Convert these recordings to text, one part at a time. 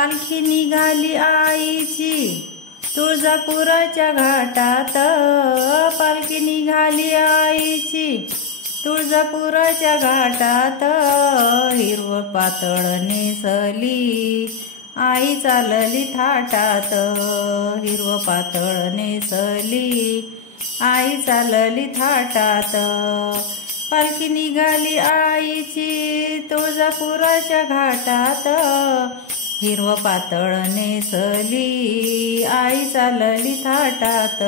पालखी निघाली आईची तुळजापुराच्या घाटात, पालखी निघाली आईची तुळजापुराच्या घाटात, हिरवं पातळ नेसली आई चालली थाटात, हिरवं पातळ नेसली आई चालली थाटात, पालखी निघाली आईची तुळजापुराच्या घाटात, हिरवं पातळ नेसली आई चालली थाटात,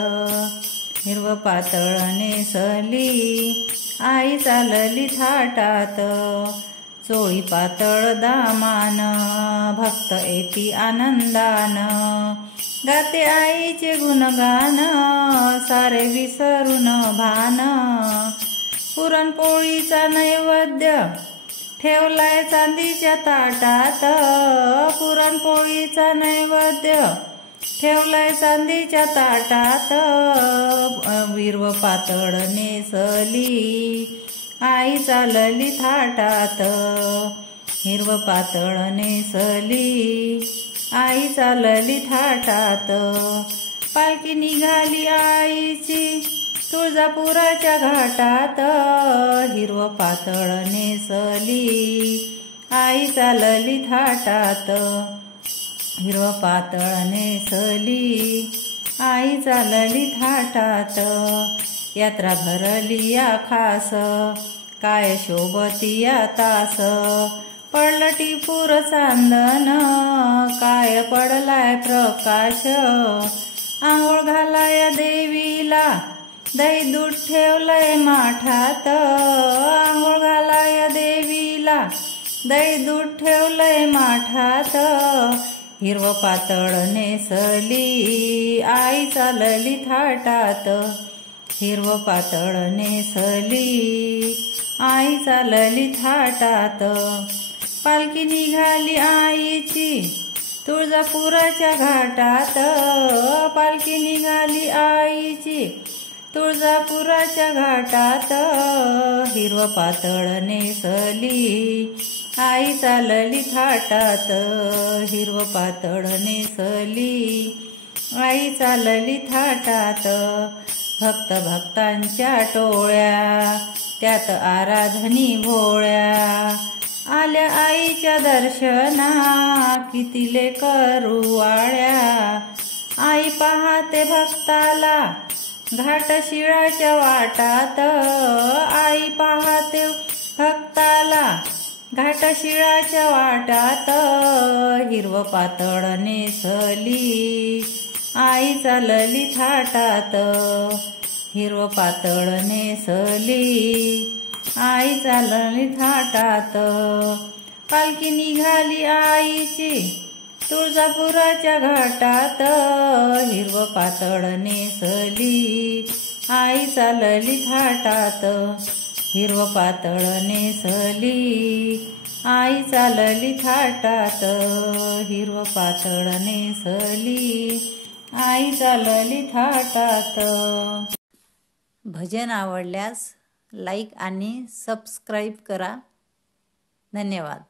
हिरवं पातळ नेसली आई चालली थाटात, चोळी पातळ दामान भक्त येती आनंदान, गाते आईचे गुणगान सारे विसरून भान, पुरणपोळीचा नैवेद्य ठेवलाय चांदीच्या ताटात, पुरणपोळीचा नैवेद्य ठेवलाय चांदीच्या ताटात, हिरवं पातळ नेसली आई चालली थाटात, हिरवं पातळ नेसली आई चालली थाटात, पालखी निघाली आईची तुळजापुराच्या घाटात, हिरवं पातळ नेसली आई चालली थाटात, हिरवं पातळ नेसली आई चालली थाटात, यात्रा भरली या खास काय शोभती या तास, पडलं टिपूर चांदन काय पडलाय प्रकाश, आंघोळ घालाय देवीला दही दूध ठेवलंय माठात, आंघोळ घालाय देवीला दही दूध ठेवलंय माठात, हिरवं पातळ नेसली आई चालली थाटात, हिरवं पातळ नेसली आई चालली थाटात, पालखी निघाली आईची तुळजापुराच्या घाटात, पालखी निघाली आईची तुळजापुराच्या घाटात, हिरवं पातळ नेसली आई चालली थाटात, हिरवं पातळ नेसली आई चालली थाटात, भक्त भक्तांच्या टोळ्या त्यात आराधनी भोळ्या, आल्या आईच्या दर्शना कितीले करू वाळ्या, आई पाहते भक्ताला घाट शिळाच्या वाटात, आई पाहते भक्ताला घाट शिळाच्या वाटात, हिरवं पातळ नेसली आई चालली थाटात, हिरवं पातळ नेसली आई चालली थाटात, पालखी निघाली आईची तुळजापुराच्या घाटात, हिरवं पातळ नेसली आई चालली थाटात, हिरवं पातळ नेसली आई चालली थाटात, हिरवं पातळ नेसली आई चालली थाटात. भजन आवडल्यास लाईक आणि सबस्क्राईब करा. धन्यवाद.